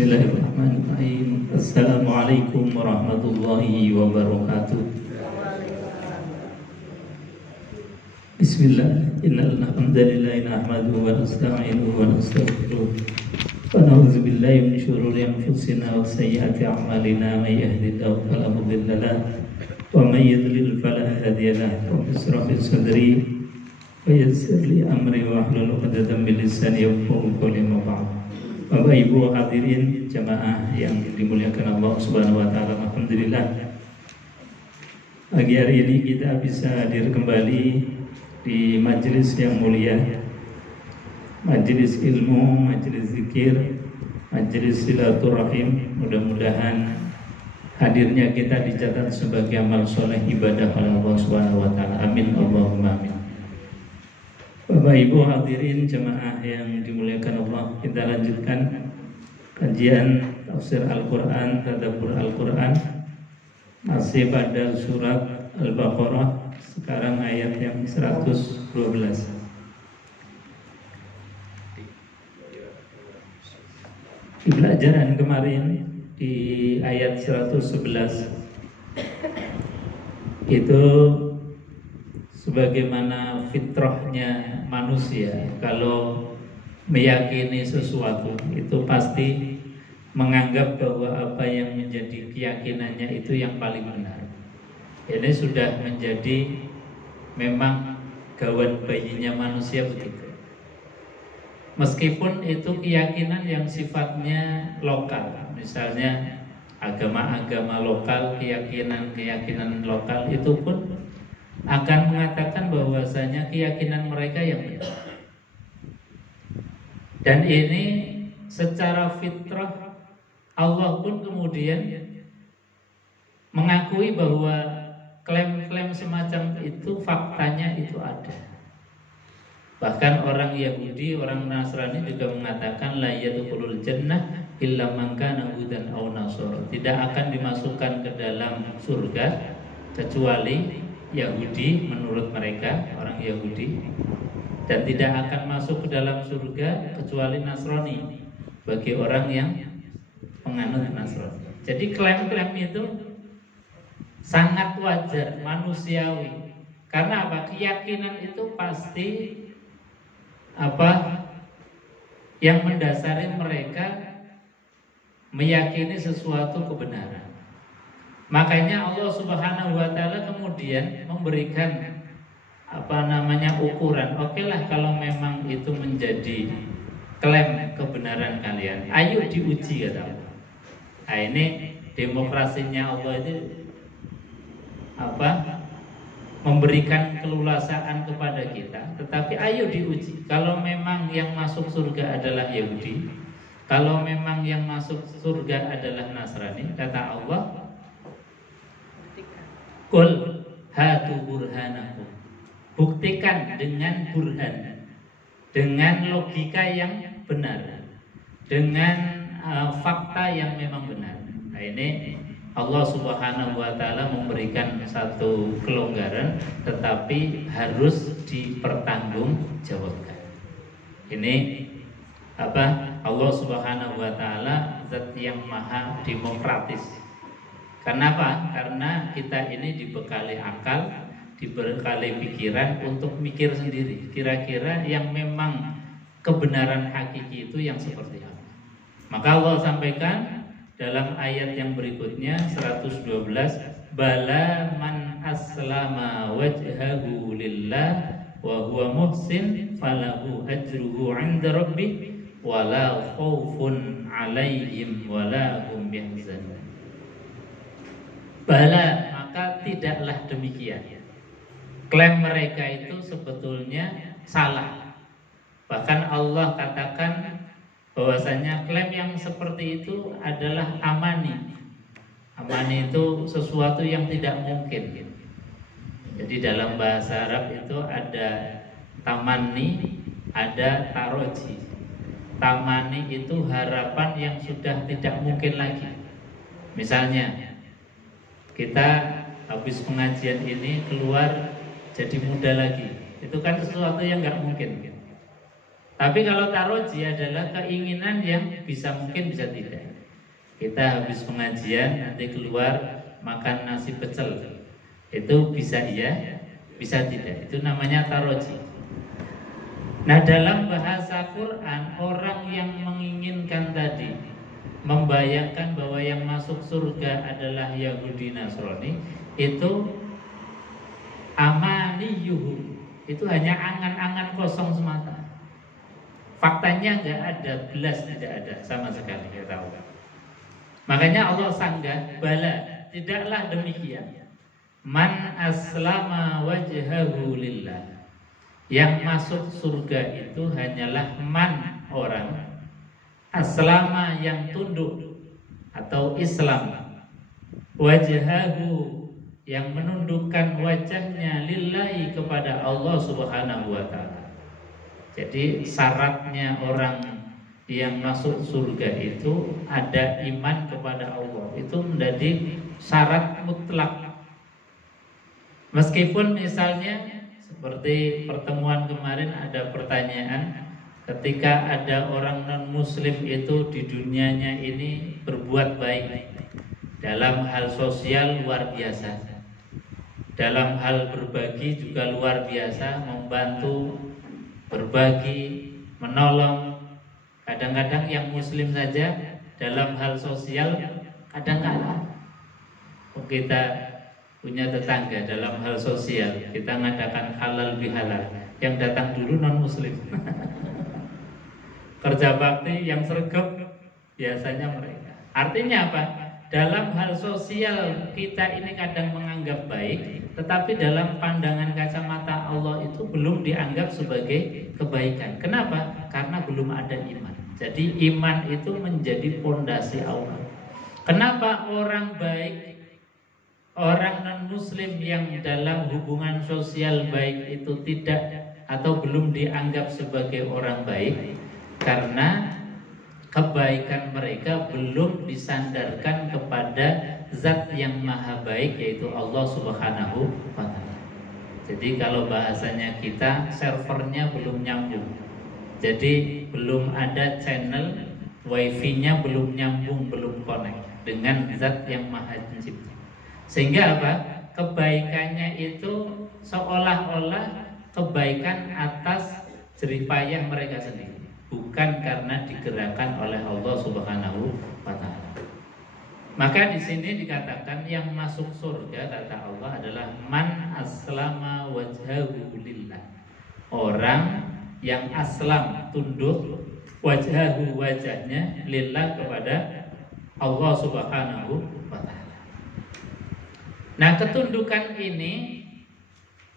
Bismillahirrahmanirrahim. Assalamualaikum warahmatullahi wabarakatuh. Bismillah. Innal hamdalillah nahmaduhu wa nasta'inuhu wa nastaghfiruh. Wa na'udzu billahi min shururi anfusina wa sayyiati a'malina. May yahdihillahu fala mudilla lahu wa may yudlil fala hadiya lahu. Rabbi ishrah li sadri wa yassir li amri wa hlul 'uqdatam min lisani yafqahu qawli. Ma ba'd. Bapak Ibu hadirin jamaah yang dimuliakan Allah Subhanahu wa taala, alhamdulillah pagi hari ini kita bisa hadir kembali di majelis yang mulia, majelis ilmu, majelis zikir, majelis silaturahim. Mudah-mudahan hadirnya kita dicatat sebagai amal soleh ibadah oleh Allah Subhanahu wa taala. Amin Allahumma amin. Bapak Ibu hadirin jemaah yang dimuliakan Allah, kita lanjutkan kajian tafsir Al-Quran, tadabbur Al-Quran, masih pada surat Al-Baqarah, sekarang ayat yang 112. Di pelajaran kemarin di ayat 111 itu sebagaimana fitrahnya manusia, kalau meyakini sesuatu itu pasti menganggap bahwa apa yang menjadi keyakinannya itu yang paling benar. Ini sudah menjadi memang gawan bayinya manusia begitu. Meskipun itu keyakinan yang sifatnya lokal, misalnya agama-agama lokal, keyakinan-keyakinan lokal itu pun akan mengatakan bahwasanya keyakinan mereka yang benar. Dan ini secara fitrah Allah pun kemudian mengakui bahwa klaim-klaim semacam itu faktanya itu ada. Bahkan orang Yahudi, orang Nasrani juga mengatakan la yadkhulul jannah illa man kana hudan aw nasara. Tidak akan dimasukkan ke dalam surga kecuali Yahudi menurut mereka, orang Yahudi, dan tidak akan masuk ke dalam surga kecuali Nasrani bagi orang yang penganut Nasrani. Jadi klaim-klaim itu sangat wajar, manusiawi. Karena apa? Keyakinan itu pasti yang mendasari mereka meyakini sesuatu kebenaran. Makanya Allah Subhanahu wa taala kemudian memberikan ukuran. Oke lah, kalau memang itu menjadi klaim kebenaran kalian, ayo diuji, kata Allah. Nah, ini demokrasinya Allah itu memberikan kelulasaan kepada kita, tetapi ayo diuji. Kalau memang yang masuk surga adalah Yahudi, kalau memang yang masuk surga adalah Nasrani, kata Allah, Qul hatu burhanakum. Buktikan dengan burhan, dengan logika yang benar, dengan fakta yang memang benar. Nah, ini Allah Subhanahu wa taala memberikan satu kelonggaran, tetapi harus dipertanggungjawabkan. Ini Allah Subhanahu wa taala zat yang maha demokratis. Kenapa? Karena kita ini dibekali akal, dibekali pikiran untuk mikir sendiri. Kira-kira yang memang kebenaran hakiki itu yang seperti apa. Maka Allah sampaikan dalam ayat yang berikutnya 112, bala man aslama wajhahu lillah wa huwa muhsin falahu ajruhu 'inda rabbih wala khaufun 'alaihim wala hum yahzanun. Bala, maka tidaklah demikian. Klaim mereka itu sebetulnya salah. Bahkan Allah katakan bahwasanya klaim yang seperti itu adalah amani. Amani itu sesuatu yang tidak mungkin. Jadi dalam bahasa Arab itu ada tamanni, ada taroji. Tamani itu harapan yang sudah tidak mungkin lagi. Misalnya kita habis pengajian ini keluar jadi muda lagi, itu kan sesuatu yang nggak mungkin. Tapi kalau taroji adalah keinginan yang bisa mungkin bisa tidak. Kita habis pengajian nanti keluar makan nasi pecel, itu bisa iya, bisa tidak. Itu namanya taroji. Nah, dalam bahasa Quran, orang yang menginginkan tadi, membayangkan bahwa yang masuk surga adalah Yahudi Nasrani, itu amaniyuhum, itu hanya angan-angan kosong semata. Faktanya nggak ada, belas tidak ada sama sekali, ya tahu. Makanya Allah sanggah, bala, tidaklah demikian. Man aslama wajhahu lillah. Yang masuk surga itu hanyalah man, orang aslama, yang tunduk atau Islam, wajhahu, yang menundukkan wajahnya lillahi, kepada Allah Subhanahu wa ta'ala. Jadi syaratnya orang yang masuk surga itu ada iman kepada Allah. Itu menjadi syarat mutlak. Meskipun misalnya seperti pertemuan kemarin ada pertanyaan, ketika ada orang non-muslim itu di dunianya ini berbuat baik dalam hal sosial luar biasa, dalam hal berbagi juga luar biasa, membantu, berbagi, menolong. Kadang-kadang yang muslim saja dalam hal sosial kadang-kadang kita punya tetangga dalam hal sosial, kita mengadakan halal bihalal, yang datang dulu non muslim. Kerja bakti yang sergap biasanya mereka. Artinya apa? Dalam hal sosial kita ini kadang menganggap baik, tetapi dalam pandangan kacamata Allah itu belum dianggap sebagai kebaikan. Kenapa? Karena belum ada iman. Jadi iman itu menjadi pondasi awal. Kenapa orang baik, orang non-muslim yang dalam hubungan sosial baik itu tidak atau belum dianggap sebagai orang baik? Karena kebaikan mereka belum disandarkan kepada zat yang maha baik, yaitu Allah Subhanahu wa ta'ala. Jadi kalau bahasanya kita, servernya belum nyambung. Jadi belum ada channel, wifi-nya belum nyambung, belum connect dengan zat yang maha pencipta. Sehingga apa? Kebaikannya itu seolah-olah kebaikan atas jeripayah mereka sendiri, bukan karena digerakkan oleh Allah Subhanahu wa ta'ala. Maka di sini dikatakan yang masuk surga, kata Allah, adalah man aslama wajhahu lillah. Orang yang aslam, tunduk, wajhahu, wajahnya, lillah, kepada Allah Subhanahu wa ta'ala. Nah, ketundukan ini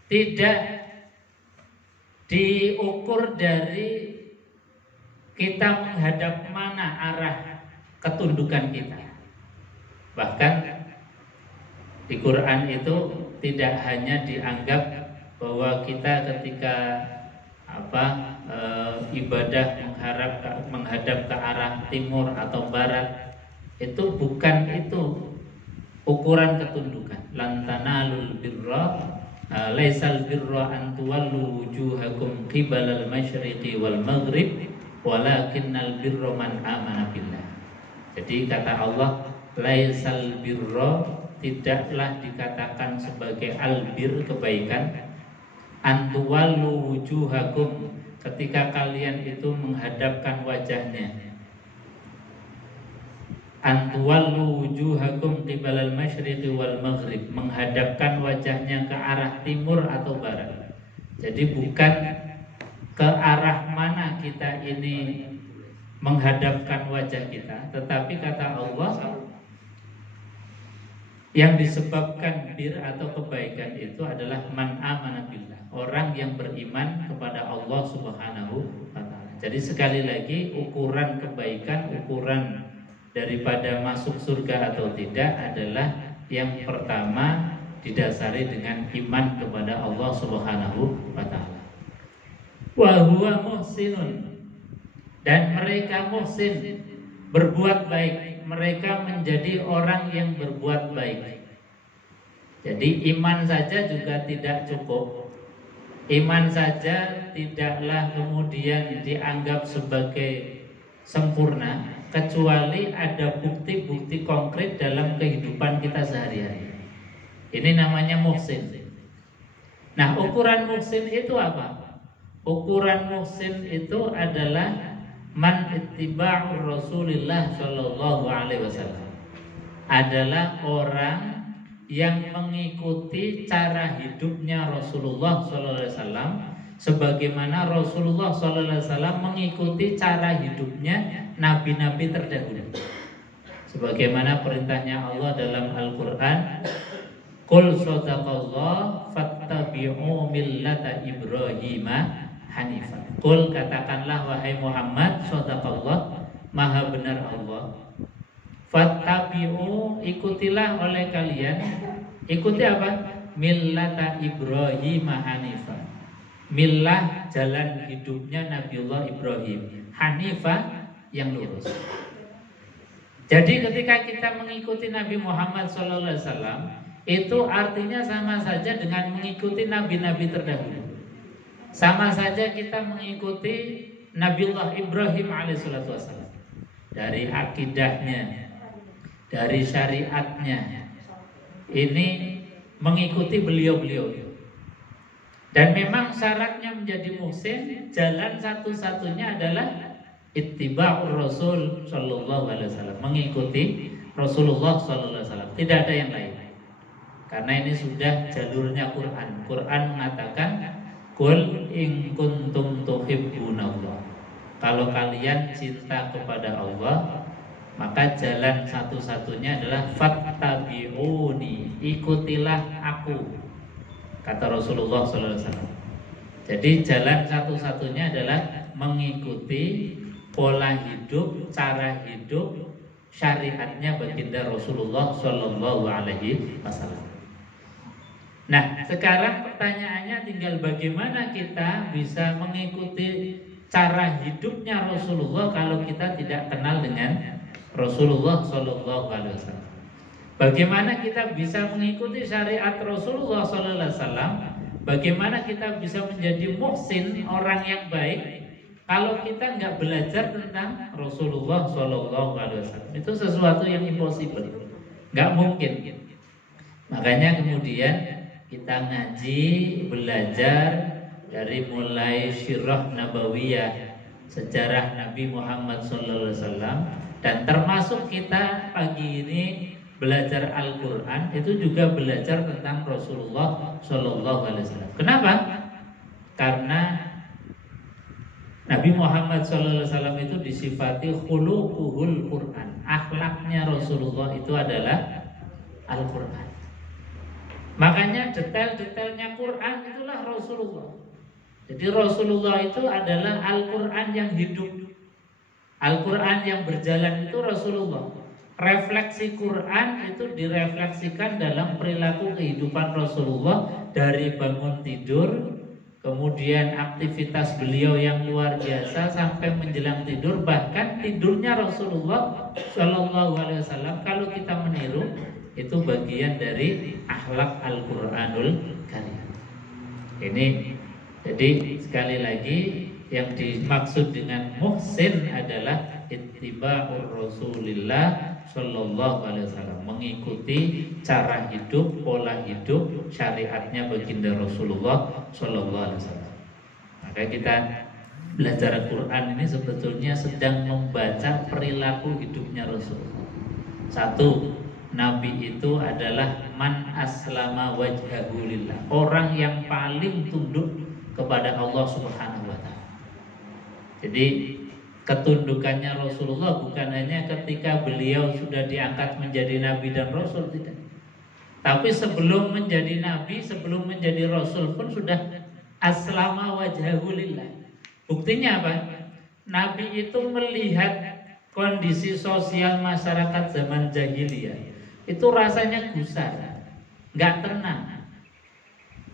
tidak diukur dari kita menghadap mana arah ketundukan kita. Bahkan di Quran itu tidak hanya dianggap bahwa kita ketika ibadah menghadap ke arah timur atau barat, itu bukan itu ukuran ketundukan. Lan tanalul birra laisal birra an tuwallu wujuhakum qibalal masyriqi wal maghrib walakinnal birra man amana billah. Jadi kata Allah, laisal birra, tidaklah dikatakan sebagai albir, kebaikan, antuwallu wujuhakum, ketika kalian itu menghadapkan wajahnya, antuwallu wujuhakum qibalal masyriqi wal maghrib, menghadapkan wajahnya ke arah timur atau barat. Jadi bukan ke arah mana kita ini menghadapkan wajah kita, tetapi kata Allah, yang disebabkan bir atau kebaikan itu adalah man amana billah, orang yang beriman kepada Allah Subhanahu wa ta'ala. Jadi sekali lagi, ukuran kebaikan, ukuran daripada masuk surga atau tidak adalah yang pertama didasari dengan iman kepada Allah Subhanahu wa ta'ala. Wa huwa muhsinun, dan mereka muhsin, berbuat baik. Mereka menjadi orang yang berbuat baik. Jadi iman saja juga tidak cukup. Iman saja tidaklah kemudian dianggap sebagai sempurna kecuali ada bukti-bukti konkret dalam kehidupan kita sehari-hari. Ini namanya muhsin. Nah, ukuran muhsin itu apa? Ukuran muhsin itu adalah man ittiba'ur Rasulillah sallallahu alaihi wasallam. Adalah orang yang mengikuti cara hidupnya Rasulullah sallallahu alaihi wasallam sebagaimana Rasulullah sallallahu alaihi wasallam mengikuti cara hidupnya nabi-nabi terdahulu. Sebagaimana perintahnya Allah dalam Al-Qur'an, qul sadaqallah fattabi'u millata Ibrahim hanifan. Qul, katakanlah wahai Muhammad, sadaqallah, maha benar Allah. Fattabi'u, ikutilah oleh kalian. Ikuti apa? Millata Ibrahim hanifan. Millah, jalan hidupnya Nabiullah Ibrahim. Hanifah, yang lurus. Jadi ketika kita mengikuti Nabi Muhammad SAW, itu artinya sama saja dengan mengikuti nabi-nabi terdahulu. Sama saja kita mengikuti Nabiullah Ibrahim alaihissalam. Dari akidahnya, dari syariatnya, ini mengikuti beliau-beliau. Dan memang syaratnya menjadi muhsin, jalan satu-satunya adalah ittiba'ur Rasul sallallahu alaihi wasallam, mengikuti Rasulullah sallallahu alaihi wasallam. Tidak ada yang lain. Karena ini sudah jalurnya Quran. Quran mengatakan, "Qul in kuntum tuhibbunallah." Kalau kalian cinta kepada Allah, maka jalan satu-satunya adalah fattabi'uni, ikutilah aku, kata Rasulullah sallallahu alaihi wasallam. Jadi jalan satu-satunya adalah mengikuti pola hidup, cara hidup, syariatnya baginda Rasulullah sallallahu alaihi wasallam. Nah, sekarang pertanyaannya tinggal bagaimana kita bisa mengikuti cara hidupnya Rasulullah kalau kita tidak kenal dengan Rasulullah sallallahu alaihi wasallam. Bagaimana kita bisa mengikuti syariat Rasulullah sallallahu alaihi wasallam? Bagaimana kita bisa menjadi muhsin, orang yang baik, kalau kita nggak belajar tentang Rasulullah sallallahu alaihi wasallam? Itu sesuatu yang impossible, nggak mungkin. Makanya kemudian kita ngaji, belajar dari mulai Sirah Nabawiyah, sejarah Nabi Muhammad SAW, dan termasuk kita pagi ini belajar Al-Quran, itu juga belajar tentang Rasulullah SAW. Kenapa? Karena Nabi Muhammad SAW itu disifati khuluquhul Quran, akhlaknya Rasulullah itu adalah Al-Quran. Makanya detail-detailnya Quran itulah Rasulullah. Jadi Rasulullah itu adalah Al-Quran yang hidup, Al-Quran yang berjalan itu Rasulullah. Refleksi Quran itu direfleksikan dalam perilaku kehidupan Rasulullah, dari bangun tidur, kemudian aktivitas beliau yang luar biasa sampai menjelang tidur. Bahkan tidurnya Rasulullah Shallallahu Alaihi Wasallam kalau kita meniru, itu bagian dari akhlak Al-Quranul Karim. Ini jadi sekali lagi yang dimaksud dengan muhsin adalah ittiba'ur Rasulillah Shallallahu Alaihi Wasallam, mengikuti cara hidup, pola hidup, syariatnya baginda Rasulullah Shallallahu Alaihi Wasallam. Maka kita belajar Quran ini sebetulnya sedang membaca perilaku hidupnya Rasulullah. Satu, Nabi itu adalah man aslama wajhahu lillah, orang yang paling tunduk kepada Allah Subhanahu wa taala. Jadi ketundukannya Rasulullah bukan hanya ketika beliau sudah diangkat menjadi nabi dan rasul, tidak. Tapi sebelum menjadi nabi, sebelum menjadi rasul pun sudah aslama wajhahu lillah. Buktinya apa? Nabi itu melihat kondisi sosial masyarakat zaman jahiliyah, itu rasanya gusar, nggak tenang.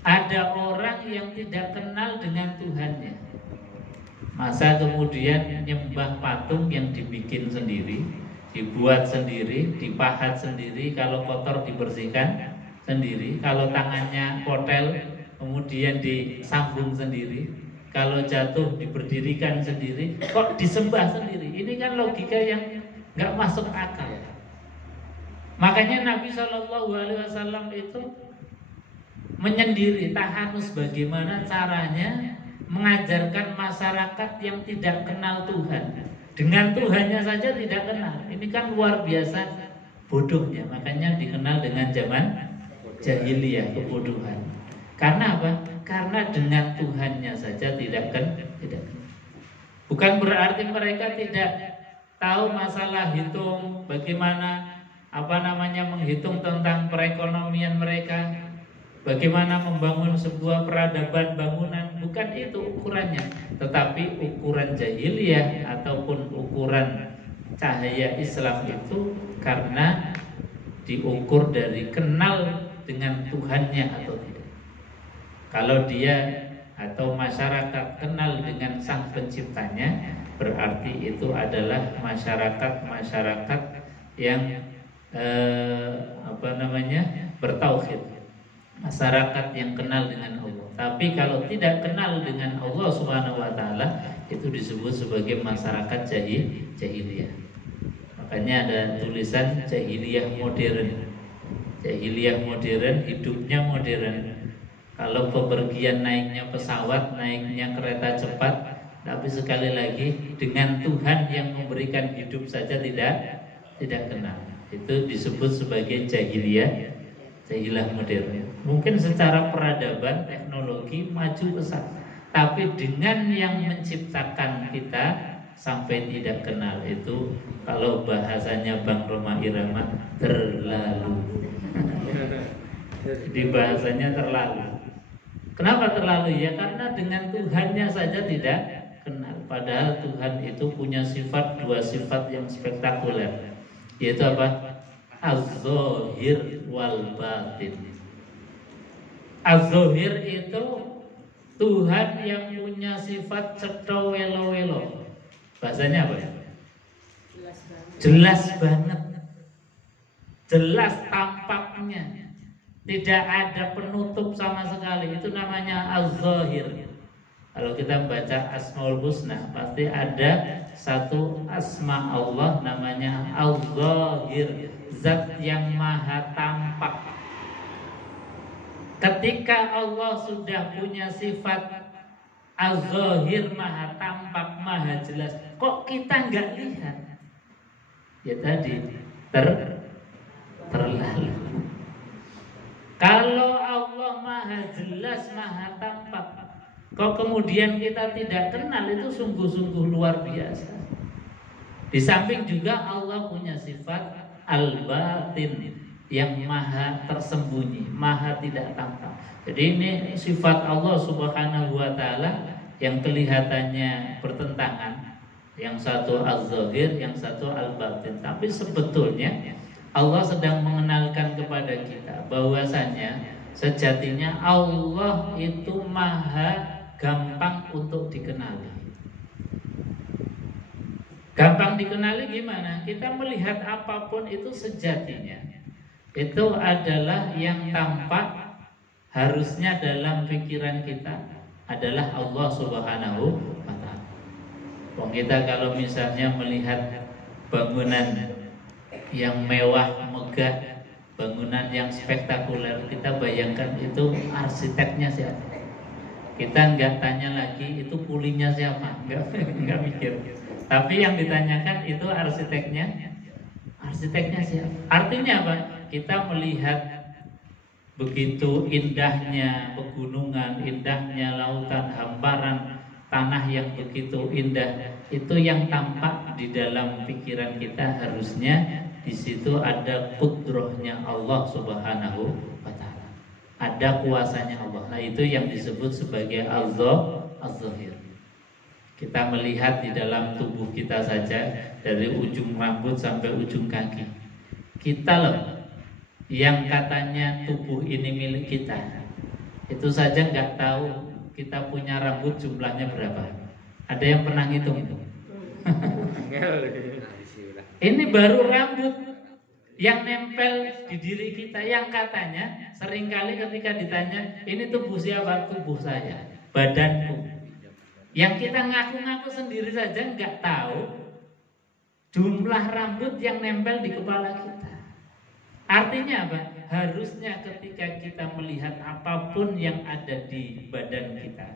Ada orang yang tidak kenal dengan Tuhannya, masa kemudian nyembah patung yang dibikin sendiri, dibuat sendiri, dipahat sendiri, kalau kotor dibersihkan sendiri, kalau tangannya kotel kemudian disambung sendiri, kalau jatuh diberdirikan sendiri, kok disembah sendiri. Ini kan logika yang nggak masuk akal. Makanya Nabi Shallallahu Alaihi Wasallam itu menyendiri tahanus bagaimana caranya mengajarkan masyarakat yang tidak kenal Tuhan. Dengan Tuhannya saja tidak kenal. Ini kan luar biasa bodohnya. Makanya dikenal dengan zaman jahiliyah, kebodohan. Karena apa? Karena dengan Tuhannya saja tidak kenal. Bukan berarti mereka tidak tahu masalah hitung, bagaimana menghitung tentang perekonomian mereka, bagaimana membangun sebuah peradaban bangunan. Bukan itu ukurannya, tetapi ukuran jahiliyah ataupun ukuran cahaya Islam itu karena diukur dari kenal dengan Tuhannya atau tidak. Kalau dia atau masyarakat kenal dengan Sang Penciptanya, berarti itu adalah masyarakat yang bertauhid, masyarakat yang kenal dengan Allah. Tapi kalau tidak kenal dengan Allah Subhanahu wa taala, itu disebut sebagai masyarakat jahiliyah. Makanya ada tulisan jahiliyah modern. Jahiliyah modern, hidupnya modern. Kalau bepergian naiknya pesawat, naiknya kereta cepat, tapi sekali lagi dengan Tuhan yang memberikan hidup saja tidak kenal. Itu disebut sebagai jahiliyah modern. Mungkin secara peradaban, teknologi maju pesat, tapi dengan yang menciptakan kita sampai tidak kenal, itu kalau bahasanya Bang Roma Irama terlalu. Di bahasanya terlalu. Kenapa terlalu? Ya karena dengan Tuhannya saja tidak kenal. Padahal Tuhan itu punya dua sifat yang spektakuler, yaitu apa? Az-Zahir wal Batin. Az-Zahir itu Tuhan yang punya sifat cetha welo-welo. Bahasanya apa ya? Jelas banget. Jelas tampaknya. Tidak ada penutup sama sekali. Itu namanya Az-Zahir. Kalau kita baca Asmaul Husna, pasti ada satu asma Allah namanya Az-Zahir, zat yang maha tampak. Ketika Allah sudah punya sifat Az-Zahir, maha tampak, maha jelas, kok kita nggak lihat? Ya tadi terlalu. Kalau Allah maha jelas, maha tampak, kok kemudian kita tidak kenal, itu sungguh-sungguh luar biasa. Di samping juga Allah punya sifat al-batin, yang maha tersembunyi, maha tidak tampak. Jadi ini sifat Allah Subhanahu wa taala yang kelihatannya bertentangan. Yang satu az-zahir, yang satu al-batin. Tapi sebetulnya Allah sedang mengenalkan kepada kita bahwasanya sejatinya Allah itu maha gampang untuk dikenali. Gampang dikenali gimana? Kita melihat apapun itu sejatinya itu adalah yang tampak harusnya dalam pikiran kita adalah Allah Subhanahu wa taala. Kita kalau misalnya melihat bangunan yang mewah, megah, bangunan yang spektakuler, kita bayangkan itu arsiteknya siapa? Kita nggak tanya lagi itu kulinya siapa, nggak mikir. Tapi yang ditanyakan itu arsiteknya siapa? Artinya apa? Kita melihat begitu indahnya pegunungan, indahnya lautan, hamparan tanah yang begitu indah, itu yang tampak di dalam pikiran kita harusnya. Di situ ada qudrahnya Allah Subhanahu wa taala. Ada kuasanya Allah. Nah, itu yang disebut sebagai az-zahir. Kita melihat di dalam tubuh kita saja, dari ujung rambut sampai ujung kaki. Kita loh yang katanya tubuh ini milik kita. Itu saja nggak tahu kita punya rambut jumlahnya berapa. Ada yang pernah ngitung itu? Ini baru rambut. yang nempel di diri kita, yang katanya seringkali ketika ditanya ini tubuh siapa, tubuh saya, badanku. Yang kita ngaku-ngaku sendiri saja nggak tahu jumlah rambut yang nempel di kepala kita. Artinya apa? Harusnya ketika kita melihat apapun yang ada di badan kita,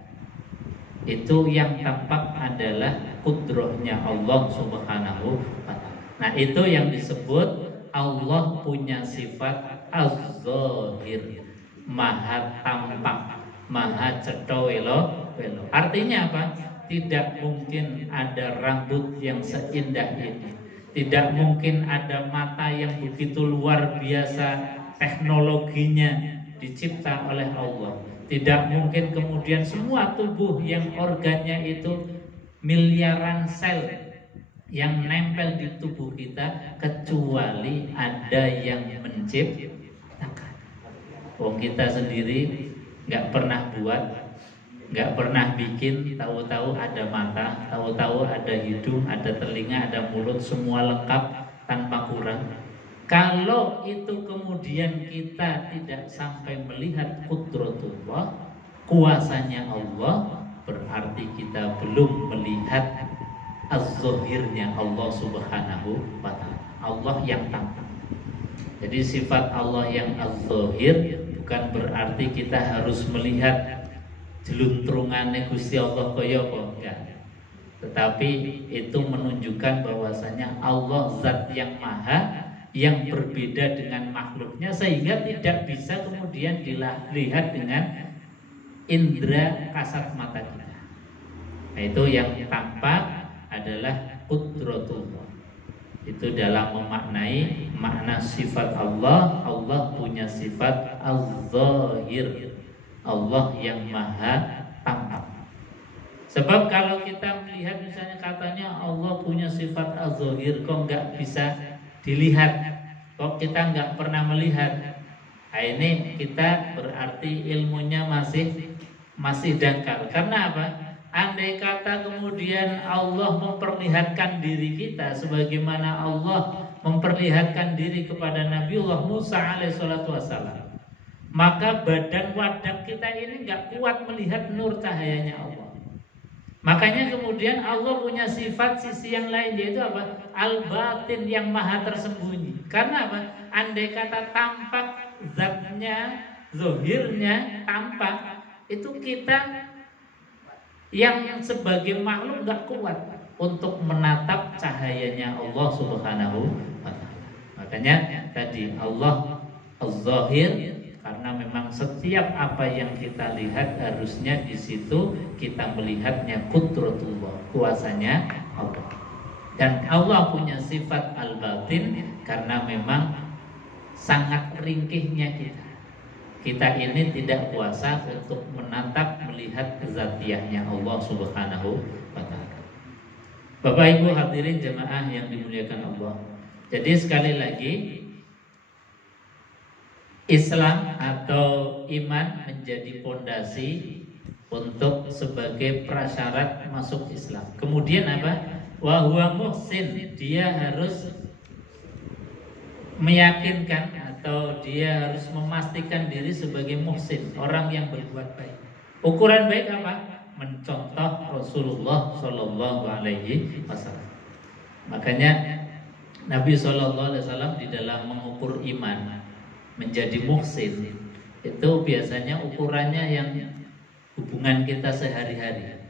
itu yang tampak adalah kudrahnya Allah Subhanahu wa ta'ala. Nah, itu yang disebut Allah punya sifat az-zahir, maha tampak, maha cetha welo. Artinya apa? Tidak mungkin ada rambut yang seindah ini. Tidak mungkin ada mata yang begitu luar biasa teknologinya dicipta oleh Allah. Tidak mungkin kemudian semua tubuh yang organnya itu miliaran sel yang nempel di tubuh kita, kecuali ada yang menciptakan. Wong kita sendiri nggak pernah buat, nggak pernah bikin, tahu-tahu ada mata, tahu-tahu ada hidung, ada telinga, ada mulut, semua lengkap tanpa kurang. Kalau itu kemudian kita tidak sampai melihat qudratullah, kuasanya Allah, berarti kita belum melihat az-zahirnya Allah Subhanahu wa ta'ala, Allah yang tampak. Jadi sifat Allah yang az-zahir bukan berarti kita harus melihat jeluntrungannya Gusti Allah kaya apa, enggak. Tetapi itu menunjukkan bahwasanya Allah zat yang maha, yang berbeda dengan makhluknya, sehingga tidak bisa kemudian dilihat dengan indera kasat mata kita. Nah, itu yang tampak adalah qudratullah. Itu dalam memaknai makna sifat Allah. Allah punya sifat az-zahir, Allah yang maha tampak. Sebab kalau kita melihat misalnya katanya Allah punya sifat az-zahir, kok nggak bisa dilihat, kok kita nggak pernah melihat, nah, ini kita berarti ilmunya masih dangkal. Karena apa? Andai kata kemudian Allah memperlihatkan diri kita sebagaimana Allah memperlihatkan diri kepada Nabiullah Musa alaihissalatu wassalam, maka badan wadah kita ini nggak kuat melihat nur cahayanya Allah. Makanya kemudian Allah punya sifat sisi yang lain, yaitu apa? Al-batin, yang maha tersembunyi. Karena apa? Andai kata tampak zatnya, zohirnya tampak, itu kita yang sebagai makhluk gak kuat untuk menatap cahayanya Allah Subhanahu wa ta'ala. Makanya tadi Allah az-zahir, karena memang setiap apa yang kita lihat harusnya di situ kita melihatnya qudratullah, kuasanya Allah. Dan Allah punya sifat al-batin karena memang sangat ringkihnya kita. Kita ini tidak kuasa untuk menatap, melihat kezatiannya Allah Subhanahu wa ta'ala. Bapak Ibu hadirin jemaah yang dimuliakan Allah. Jadi sekali lagi, Islam atau iman menjadi pondasi untuk sebagai prasyarat masuk Islam. Kemudian apa? Wa huwa muhsin, dia harus meyakinkan atau dia harus memastikan diri sebagai muhsin, orang yang berbuat baik. Ukuran baik apa? Mencontoh Rasulullah Shallallahu Alaihi Wasallam. Makanya Nabi Shallallahu Alaihi Wasallam di dalam mengukur iman menjadi muhsin itu biasanya ukurannya yang hubungan kita sehari-hari.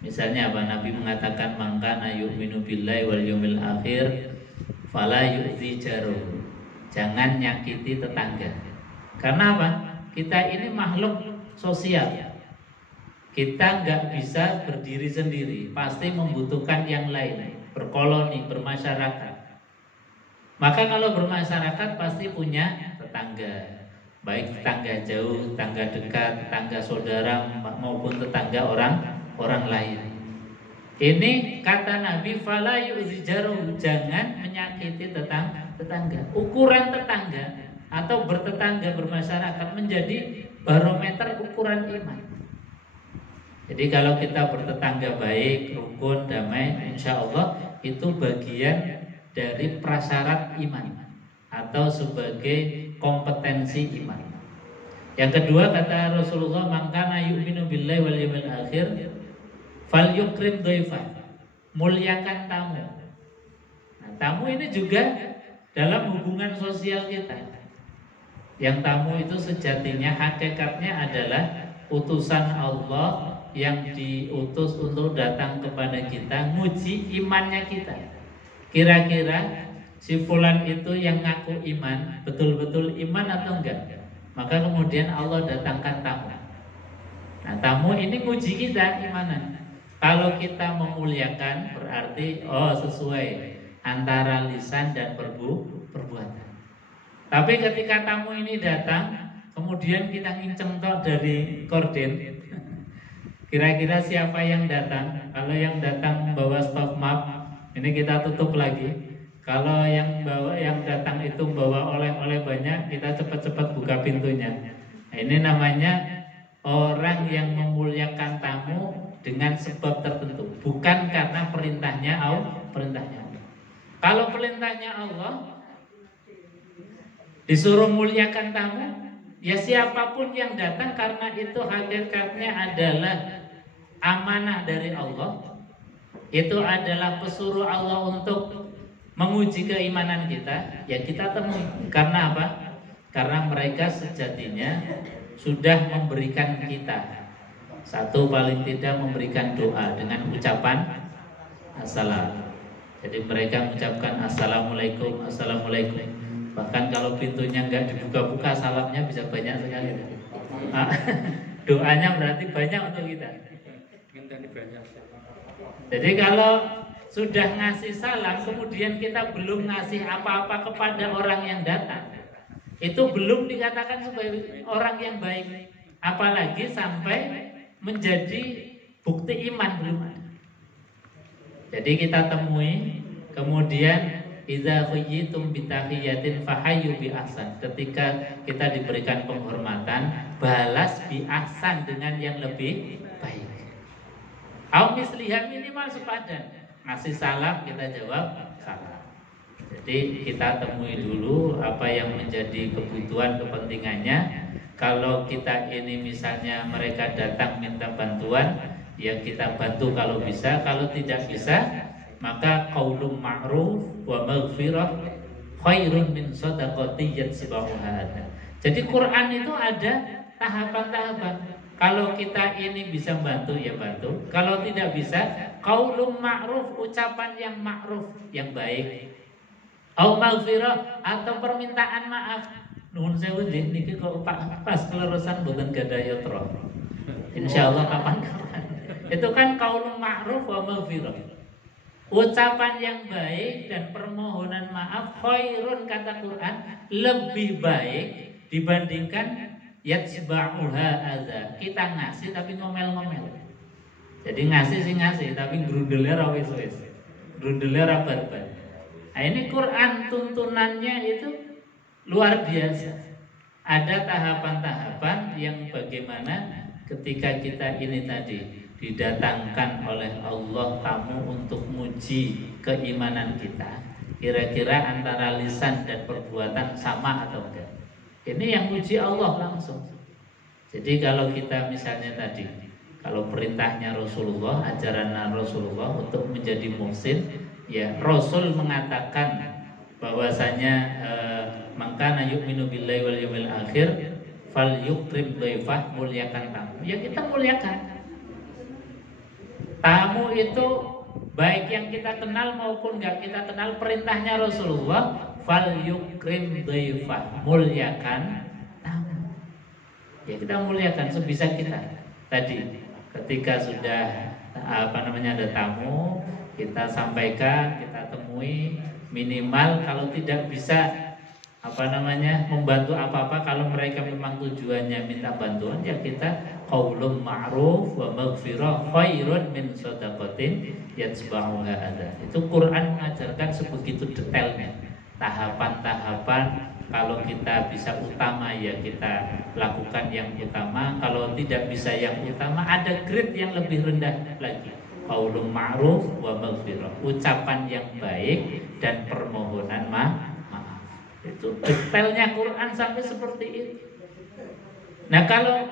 Misalnya apa? Nabi mengatakan mangkana yu'minu billahi wal yawmil akhir fala yu'zi jaruh. Jangan nyakiti tetangga. Karena apa? Kita ini makhluk sosial. Kita nggak bisa berdiri sendiri, pasti membutuhkan yang lain, berkoloni, bermasyarakat. Maka kalau bermasyarakat pasti punya tetangga, baik tetangga jauh, tetangga dekat, tetangga saudara maupun tetangga orang lain. Ini kata Nabi, fala yu'zijaru, jangan menyakiti tetangga. Ukuran tetangga atau bertetangga, bermasyarakat menjadi barometer ukuran iman. Jadi kalau kita bertetangga baik, rukun, damai, insya Allah itu bagian dari prasyarat iman atau sebagai kompetensi iman. Yang kedua kata Rasulullah, "Man kana yu'minu billahi wal yawmil akhir falyukrim dhaifah." Muliakan tamu. Nah, tamu ini juga dalam hubungan sosial kita. Yang tamu itu sejatinya hakikatnya adalah utusan Allah yang diutus untuk datang kepada kita, nguji imannya kita. Kira-kira si fulan itu yang ngaku iman, betul-betul iman atau enggak? Maka kemudian Allah datangkan tamu. Nah, tamu ini nguji kita imanan. Kalau kita memuliakan berarti sesuai antara lisan dan perbuatan. Tapi ketika tamu ini datang, kemudian kita nginceng tok dari korden. Kira-kira siapa yang datang? Kalau yang datang membawa stop map, ini kita tutup lagi. Kalau yang datang itu membawa oleh-oleh banyak, kita cepat-cepat buka pintunya. Nah, ini namanya orang yang memuliakan tamu dengan sebab tertentu, bukan karena perintahnya Allah. Kalau perintahnya Allah, disuruh muliakan tamu, ya siapapun yang datang, karena itu hakikatnya adalah amanah dari Allah. Itu adalah pesuruh Allah untuk menguji keimanan kita, ya kita temui. Karena apa? Karena mereka sejatinya sudah memberikan kita, satu paling tidak memberikan doa dengan ucapan assalam. Jadi mereka mengucapkan assalamualaikum, assalamualaikum. Bahkan kalau pintunya enggak dibuka-buka, salamnya bisa banyak sekali. Doanya berarti banyak untuk kita. Jadi kalau sudah ngasih salam, kemudian kita belum ngasih apa-apa kepada orang yang datang, itu belum dikatakan sebagai orang yang baik. Apalagi sampai menjadi bukti iman, belum ada. Jadi kita temui, kemudian idza khuyyitum bitahiyatin fahayyu bi ahsan. Ketika kita diberikan penghormatan, balas bi ahsan dengan yang lebih baik. Au misliha, minimal sepadan. Ngasih salam, kita jawab salam. Jadi kita temui dulu apa yang menjadi kebutuhan kepentingannya. Kalau kita ini misalnya mereka datang minta bantuan, ya kita bantu kalau bisa. Kalau tidak bisa, maka qaulun ma'ruf wa maghfirah khairun min shadaqatin yatba'uha. Jadi Quran itu ada tahapan-tahapan. Kalau kita ini bisa bantu, ya bantu. Kalau tidak bisa, qaulun ma'ruf, ucapan yang ma'ruf, yang baik. Au maghfirah, atau permintaan maaf. Nuhun sewu niki kok pas keleresan boten gadah yatra. Insyaallah kapan-kapan. Itu kan qaulun ma'ruf wa maghfirah. Ucapan yang baik dan permohonan maaf khairun, kata Quran, lebih baik dibandingkan yatsba'uha adza. Kita ngasih tapi ngomel-ngomel. Jadi ngasih sih ngasih, tapi grundele ra wis-wis. Grundele ra barbar. Nah, ini Quran tuntunannya itu luar biasa. Ada tahapan-tahapan yang bagaimana ketika kita ini tadi didatangkan oleh Allah tamu untuk menguji keimanan kita. Kira-kira antara lisan dan perbuatan sama atau enggak? Ini yang uji Allah langsung. Jadi kalau kita misalnya tadi, kalau perintahnya Rasulullah, ajaran Rasulullah untuk menjadi muhsin, ya Rasul mengatakan bahwasanya mangkana yu'minu billahi wal yawmil akhir falyukrim dhaifah, muliakan tamu. Ya kita muliakan. Tamu itu baik yang kita kenal maupun enggak kita kenal, perintahnya Rasulullah falyukrim dhaifah, muliakan tamu. Ya kita muliakan sebisa kita. Tadi ketika sudah ada tamu, kita sampaikan, kita temui, minimal kalau tidak bisa membantu apa-apa, kalau mereka memang tujuannya minta bantuan, ya kita qaulun ma'ruf wa maghfirah khairun min shadaqatin yatsba'uha adza. Itu Quran mengajarkan sebegitu detailnya. Tahapan-tahapan, kalau kita bisa utama ya kita lakukan yang utama, kalau tidak bisa yang utama ada grade yang lebih rendah lagi. Qaulun ma'ruf wa maghfirah, ucapan yang baik dan permohonan maaf. Itu detailnya Quran sampai seperti itu. Nah, kalau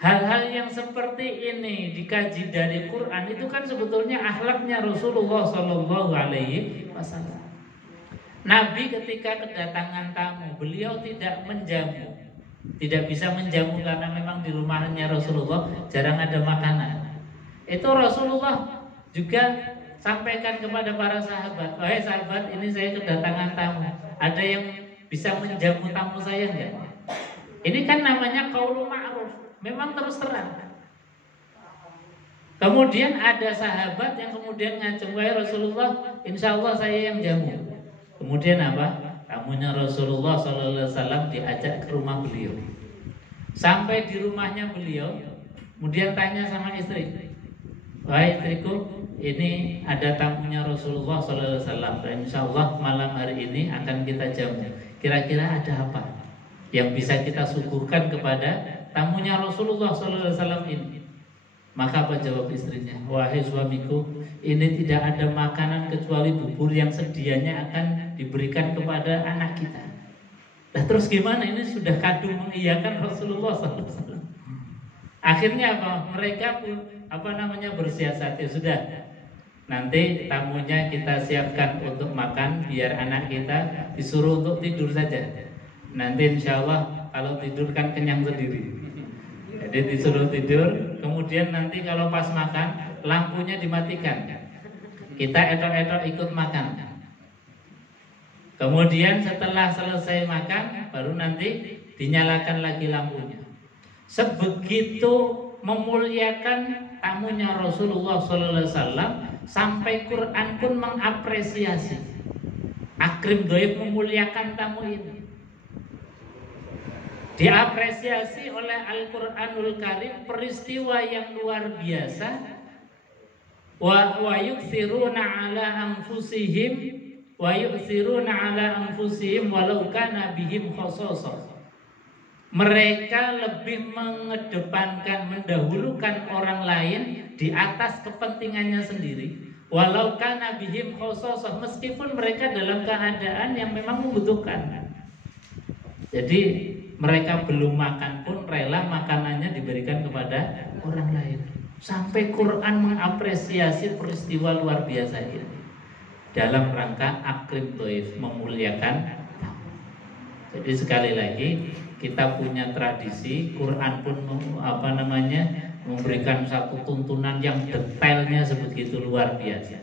hal-hal yang seperti ini dikaji dari Quran, itu kan sebetulnya akhlaknya Rasulullah Shallallahu Alaihi Wasallam. Nabi ketika kedatangan tamu, beliau tidak menjamu, tidak bisa menjamu karena memang di rumahnya Rasulullah jarang ada makanan. Itu Rasulullah juga sampaikan kepada para sahabat, wahai sahabat, ini saya kedatangan tamu, ada yang bisa menjamu tamu saya enggak? Ini kan namanya qaulul ma'ruf, memang terus terang. Kemudian ada sahabat yang kemudian ngajeng, wahai Rasulullah, insya Allah saya yang jamu. Kemudian apa? Tamunya Rasulullah SAW diajak ke rumah beliau. Sampai di rumahnya beliau, kemudian tanya sama istri, wahai istriku, ini ada tamunya Rasulullah SAW, dan insya Allah malam hari ini akan kita jamu. Kira-kira ada apa yang bisa kita suguhkan kepada tamunya Rasulullah SAW ini? Maka apa jawab istrinya? Wahai suamiku, ini tidak ada makanan kecuali bubur yang sedianya akan diberikan kepada anak kita. Nah, terus gimana? Ini sudah kadung mengiyakan Rasulullah SAW. Akhirnya apa? Mereka pun bersiasat, ya sudah. Nanti tamunya kita siapkan untuk makan, biar anak kita disuruh untuk tidur saja. Nanti insya Allah kalau tidur kan kenyang sendiri. Jadi disuruh tidur, kemudian nanti kalau pas makan lampunya dimatikan, kita etok-etok ikut makan. Kemudian setelah selesai makan, baru nanti dinyalakan lagi lampunya. Sebegitu memuliakan tamunya Rasulullah SAW, sampai Quran pun mengapresiasi. Akrim Dhaif, memuliakan tamu ini. Diapresiasi oleh Al-Quranul Karim, peristiwa yang luar biasa. Wa yu'thiruna ala anfusihim walau kana bihim khasasah. Mereka lebih mengedepankan, mendahulukan orang lain di atas kepentingannya sendiri. Walau kana bihim khasasah, meskipun mereka dalam keadaan yang memang membutuhkan. Jadi mereka belum makan pun rela makanannya diberikan kepada orang lain. Sampai Quran mengapresiasi peristiwa luar biasa ini dalam rangka akrim dhaif, memuliakan tamu. Jadi sekali lagi kita punya tradisi, Quran pun memberikan satu tuntunan yang detailnya sebegitu luar biasa.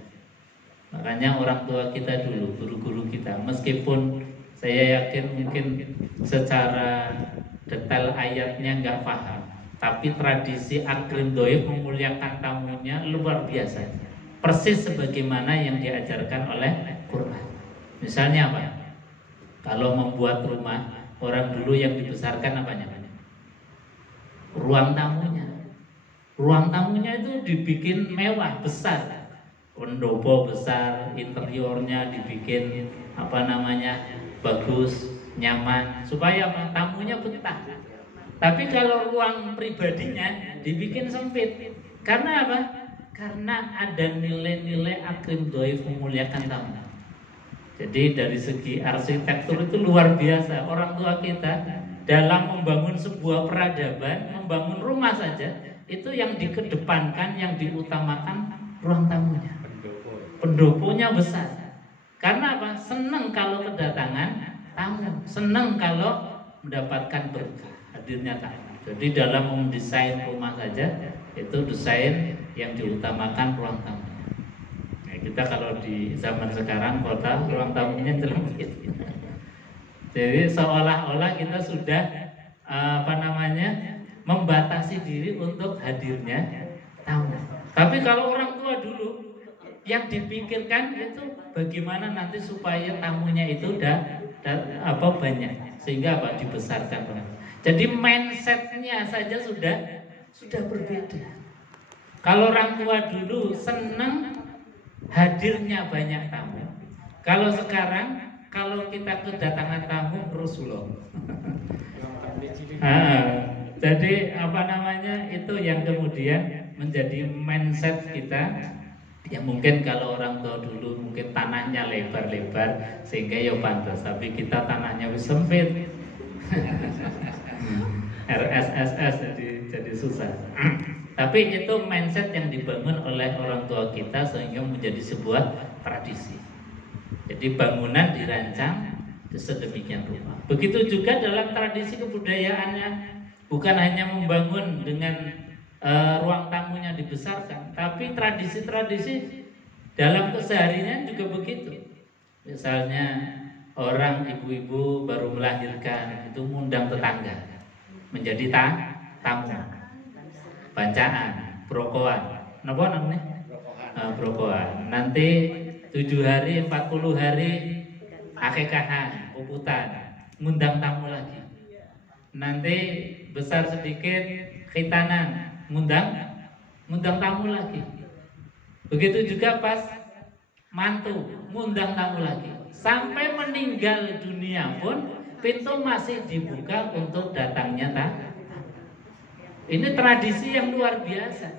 Makanya orang tua kita dulu, guru-guru kita, meskipun saya yakin mungkin secara detail ayatnya nggak paham, tapi tradisi akrim dhaif, memuliakan tamunya luar biasa, persis sebagaimana yang diajarkan oleh Quran. Misalnya apa? Kalau membuat rumah, orang dulu yang dibesarkan apanya? Ruang tamunya. Ruang tamunya itu dibikin mewah, besar, pendopo besar, interiornya dibikin bagus, nyaman, supaya tamunya betah. Tapi kalau ruang pribadinya dibikin sempit. Karena apa? Karena ada nilai-nilai akrim dhaif, memuliakan tamu. Jadi dari segi arsitektur itu luar biasa. Orang tua kita dalam membangun sebuah peradaban, membangun rumah saja, itu yang dikedepankan, yang diutamakan ruang tamunya. Pendoponya besar. Karena apa? Senang kalau kedatangan tamu, senang kalau mendapatkan berkah hadirnya tamu. Jadi dalam mendesain rumah saja, itu desain yang diutamakan ruang tamunya. Nah, kita kalau di zaman sekarang kota, ruang tamunya jelek. Jadi seolah-olah kita sudah membatasi diri untuk hadirnya tamu. Tapi kalau orang tua dulu, yang dipikirkan itu bagaimana nanti supaya tamunya itu banyak, sehingga dibesarkan. Jadi mindsetnya saja sudah berbeda. Kalau orang tua dulu senang hadirnya banyak tamu. Kalau sekarang, kalau kita kedatangan tamu Rasulullah. Jadi itu yang kemudian menjadi mindset kita. Ya mungkin kalau orang tua dulu mungkin tanahnya lebar-lebar sehingga ya pantas, tapi kita tanahnya wis sempit. RSSS jadi susah. Tapi itu mindset yang dibangun oleh orang tua kita sehingga menjadi sebuah tradisi. Jadi bangunan dirancang sedemikian rupa. Begitu juga dalam tradisi kebudayaannya, bukan hanya membangun dengan ruang tamunya dibesarkan, tapi tradisi-tradisi dalam keseharian juga begitu. Misalnya orang ibu-ibu baru melahirkan itu ngundang tetangga menjadi tamu, bacaan, brokoan, napa namanya? Brokoan. Nanti 7 hari, 40 hari akekahan, puputan, ngundang tamu lagi. Nanti besar sedikit khitanan, ngundang tamu lagi. Begitu juga pas mantu, ngundang tamu lagi. Sampai meninggal dunia pun pintu masih dibuka untuk datangnya tamu. Ini tradisi yang luar biasa.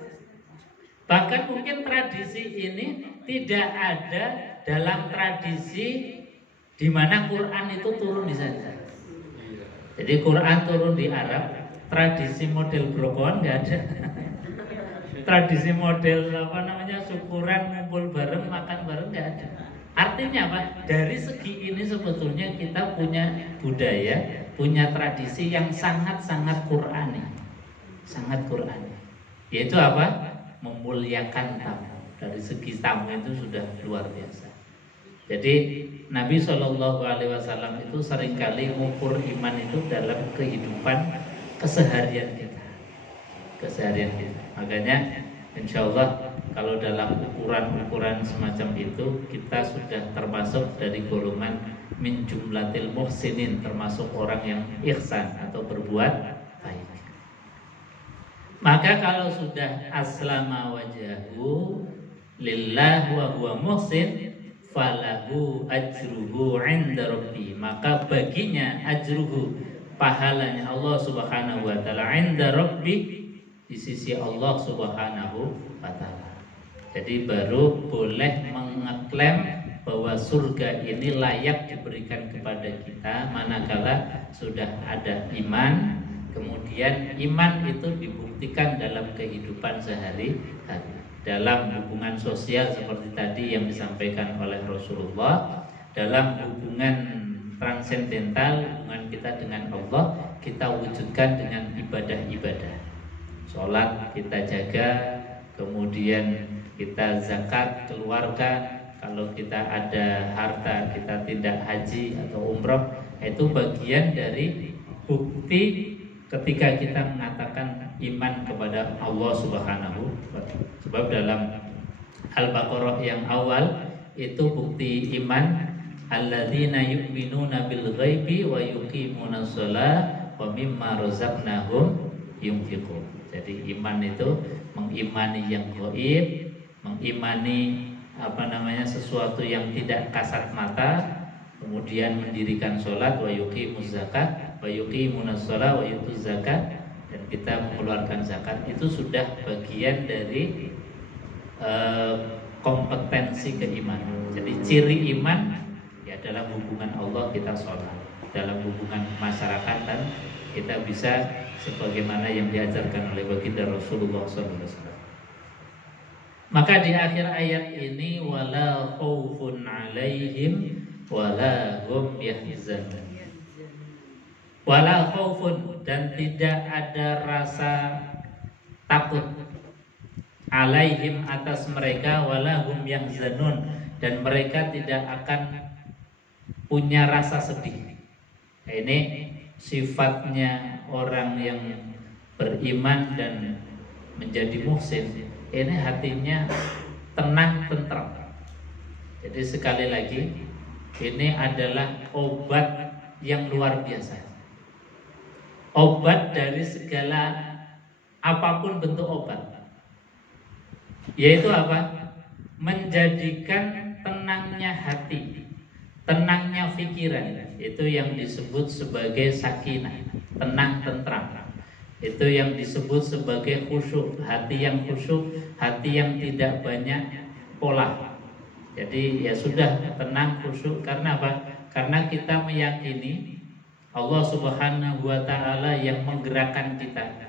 Bahkan mungkin tradisi ini tidak ada dalam tradisi di mana Quran itu turun di sana. Jadi Quran turun di Arab, tradisi model brokoan nggak ada. Tradisi model syukuran, ngumpul bareng, makan bareng nggak ada. Artinya apa? Dari segi ini sebetulnya kita punya budaya, punya tradisi yang sangat-sangat Qurani, sangat Qurani. Yaitu apa? Memuliakan tamu. Dari segi tamu itu sudah luar biasa. Jadi Nabi SAW itu seringkali mengukur iman itu dalam kehidupan keseharian kita. Makanya insya Allah kalau dalam ukuran-ukuran semacam itu kita sudah termasuk dari golongan min jumlatil muhsinin, termasuk orang yang ihsan atau berbuat baik. Maka kalau sudah aslama wajahu lillah wa huwa muhsin falahu ajruhu 'inda rabbi, maka baginya ajruhu, pahalanya Allah Subhanahu wa taala, 'inda rabbi, di sisi Allah Subhanahu wa taala. Jadi baru boleh mengeklaim bahwa surga ini layak diberikan kepada kita manakala sudah ada iman. Kemudian iman itu dibuktikan dalam kehidupan sehari-hari, dalam hubungan sosial seperti tadi yang disampaikan oleh Rasulullah, dalam hubungan transendental, hubungan kita dengan Allah, kita wujudkan dengan ibadah-ibadah. Sholat kita jaga, kemudian kita zakat keluarga, kalau kita ada harta kita tidak haji atau umroh, itu bagian dari bukti ketika kita mengatakan iman kepada Allah Subhanahu wa taala. Sebab dalam Al-Baqarah yang awal itu bukti iman, alladzina yu'minuna bil ghaibi wa yuqimuna shalah wa mimma razaqnahum yunfiqun. Jadi iman itu mengimani yang gaib, mengimani sesuatu yang tidak kasat mata, kemudian mendirikan sholat, wa yuqimuz zakat, wa yuqimunas shalah, wa yutuz zakat, dan kita mengeluarkan zakat. Itu sudah bagian dari kompetensi keimanan. Jadi ciri iman ya dalam hubungan Allah kita sholat, dalam hubungan masyarakat dan kita bisa sebagaimana yang diajarkan oleh baginda Rasulullah SAW. Maka di akhir ayat ini wala khaufun alaihim wala hum yahzanun. Wala khaufun, dan tidak ada rasa takut, alaihim atas mereka, wala hum yahzanun, dan mereka tidak akan punya rasa sedih. Ini sifatnya orang yang beriman dan menjadi muhsin. Ini hatinya tenang, tentram. Jadi sekali lagi, ini adalah obat yang luar biasa. Obat dari segala apapun bentuk obat. Yaitu apa? Menjadikan tenangnya hati, tenangnya pikiran. Itu yang disebut sebagai sakinah, tenang, tentram. Itu yang disebut sebagai khusyuk, hati yang khusyuk, hati yang tidak banyak pola. Jadi ya sudah, tenang, khusyuk. Karena apa? Karena kita meyakini Allah Subhanahu wa Ta'ala yang menggerakkan kita.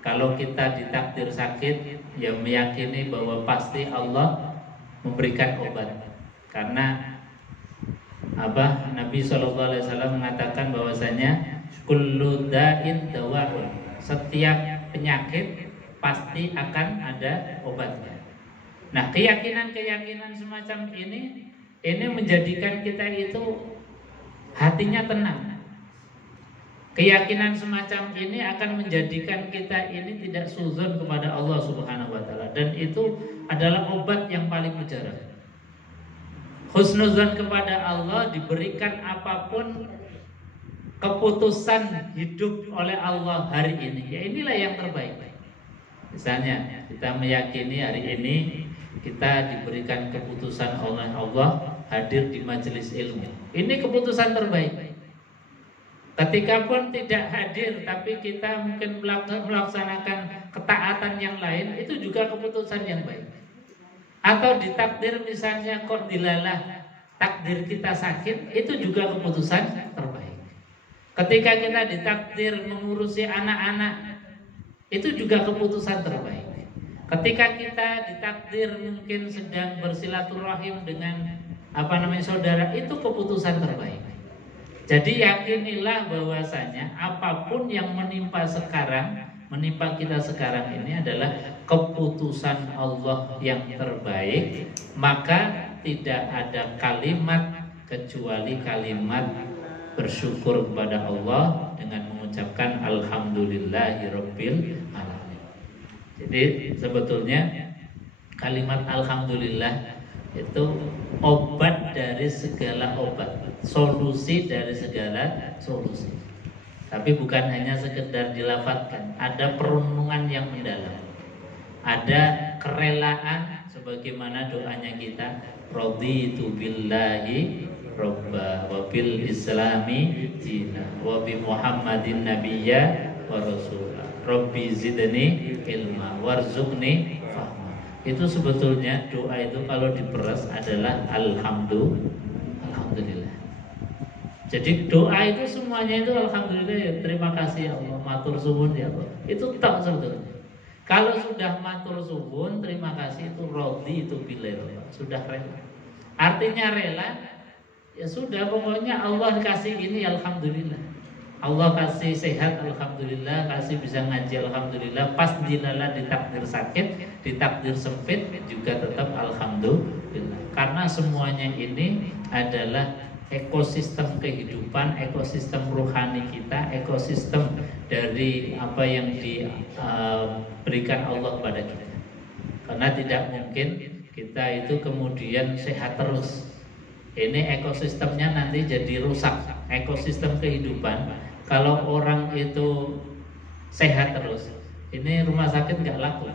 Kalau kita ditakdir sakit, ya meyakini bahwa pasti Allah memberikan obat. Karena apa? Nabi SAW mengatakan bahwasanya kullu da'in dawa'un. Setiap penyakit pasti akan ada obatnya. Nah, keyakinan-keyakinan semacam ini menjadikan kita itu hatinya tenang. Keyakinan semacam ini akan menjadikan kita ini tidak suzon kepada Allah Subhanahu wa Ta'ala, dan itu adalah obat yang paling mujarab. Husnuzon kepada Allah, diberikan apapun keputusan hidup oleh Allah hari ini, ya inilah yang terbaik. Misalnya kita meyakini hari ini kita diberikan keputusan oleh Allah hadir di majelis ilmu, ini keputusan terbaik. Ketika pun tidak hadir tapi kita mungkin melaksanakan ketaatan yang lain, itu juga keputusan yang baik. Atau ditakdir misalnya kok dilalah takdir kita sakit, itu juga keputusan terbaik. Ketika kita ditakdir mengurusi anak-anak, itu juga keputusan terbaik. Ketika kita ditakdir mungkin sedang bersilaturahim dengan saudara, itu keputusan terbaik. Jadi yakinilah bahwasanya apapun yang menimpa kita sekarang ini adalah keputusan Allah yang terbaik. Maka tidak ada kalimat kecuali kalimat bersyukur kepada Allah dengan mengucapkan alhamdulillahirabbil alamin. Jadi sebetulnya kalimat alhamdulillah itu obat dari segala obat, solusi dari segala solusi. Tapi bukan hanya sekedar dilafadzkan, ada perenungan yang mendalam, ada kerelaan sebagaimana doanya kita, raditu billahi robba wa bil islami dina wa bi muhammadin nabiyya wa rasulah rabbi zidni ilma warzuqni fahma. Itu sebetulnya doa itu kalau diperas adalah alhamdulillah. Jadi doa itu semuanya itu alhamdulillah, ya terima kasih ya Allah, matur suwun ya Allah. Itu tak sebetulnya. Kalau sudah matur suwun, terima kasih, itu rodi, itu bilal, sudah rela. Artinya rela, ya sudah, pokoknya Allah kasih ini alhamdulillah. Allah kasih sehat alhamdulillah, kasih bisa ngaji alhamdulillah, pas dilala ditakdir sakit, ditakdir sempit juga tetap alhamdulillah. Karena semuanya ini adalah ekosistem kehidupan, ekosistem rohani kita, ekosistem dari apa yang diberikan Allah kepada kita. Karena tidak mungkin kita itu kemudian sehat terus. Ini ekosistemnya nanti jadi rusak. Ekosistem kehidupan, kalau orang itu sehat terus, ini rumah sakit nggak laku,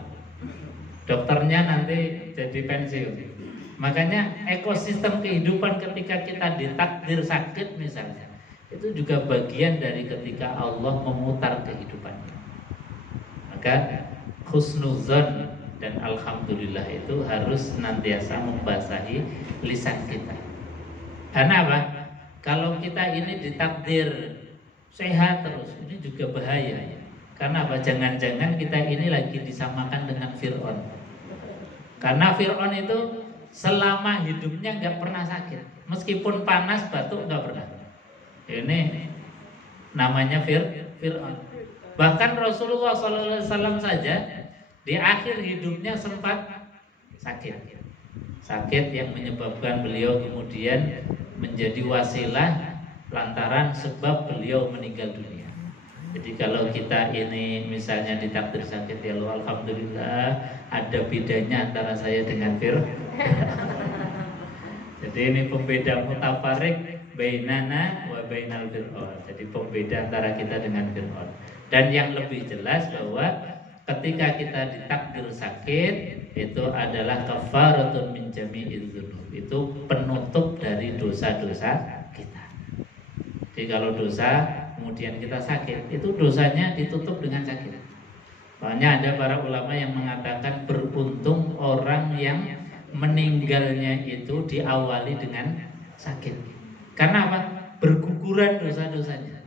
dokternya nanti jadi pensiun. Makanya ekosistem kehidupan ketika kita ditakdir sakit misalnya, itu juga bagian dari ketika Allah memutar kehidupannya. Maka husnuzon dan alhamdulillah itu harus senantiasa membasahi lisan kita. Karena apa? Kalau kita ini ditakdir sehat terus, ini juga bahaya. Karena apa? Jangan-jangan kita ini lagi disamakan dengan Fir'aun. Karena Fir'aun itu selama hidupnya nggak pernah sakit, meskipun panas batuk nggak pernah. Ini namanya Fir'aun. Bahkan Rasulullah SAW saja di akhir hidupnya sempat sakit yang menyebabkan beliau kemudian menjadi wasilah lantaran sebab beliau meninggal dunia. Jadi kalau kita ini misalnya ditakdir sakit, ya Allah alhamdulillah, ada bedanya antara saya dengan Fir'aun. Jadi ini pembeda mutafarik bainana wa bainal Fir'aun. Jadi pembeda antara kita dengan Fir'aun. Dan yang lebih jelas bahwa ketika kita ditakdir sakit, itu adalah kafaratun min jami'idz dzunub. Itu penutup dari dosa-dosa kita. Jadi kalau dosa kemudian kita sakit, itu dosanya ditutup dengan sakit. Makanya ada para ulama yang mengatakan beruntung orang yang meninggalnya itu diawali dengan sakit. Karena apa? Berguguran dosa-dosanya.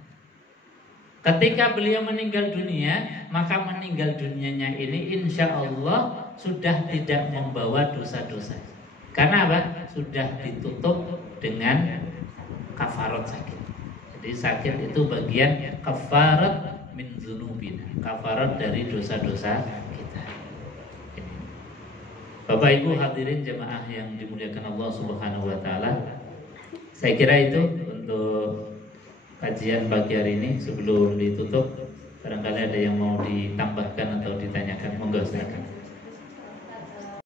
Ketika beliau meninggal dunia, maka meninggal dunianya ini insya Allah sudah tidak membawa dosa-dosa. Karena apa? Sudah ditutup dengan kafarat sakit. Jadi sakit itu bagian kafarat min dzunubina, kafarat dari dosa-dosa kita. Bapak Ibu hadirin jemaah yang dimuliakan Allah Subhanahu wa taala. Saya kira itu untuk kajian pagi hari ini. Sebelum ditutup, barangkali ada yang mau ditambahkan atau ditanyakan, monggo silakan.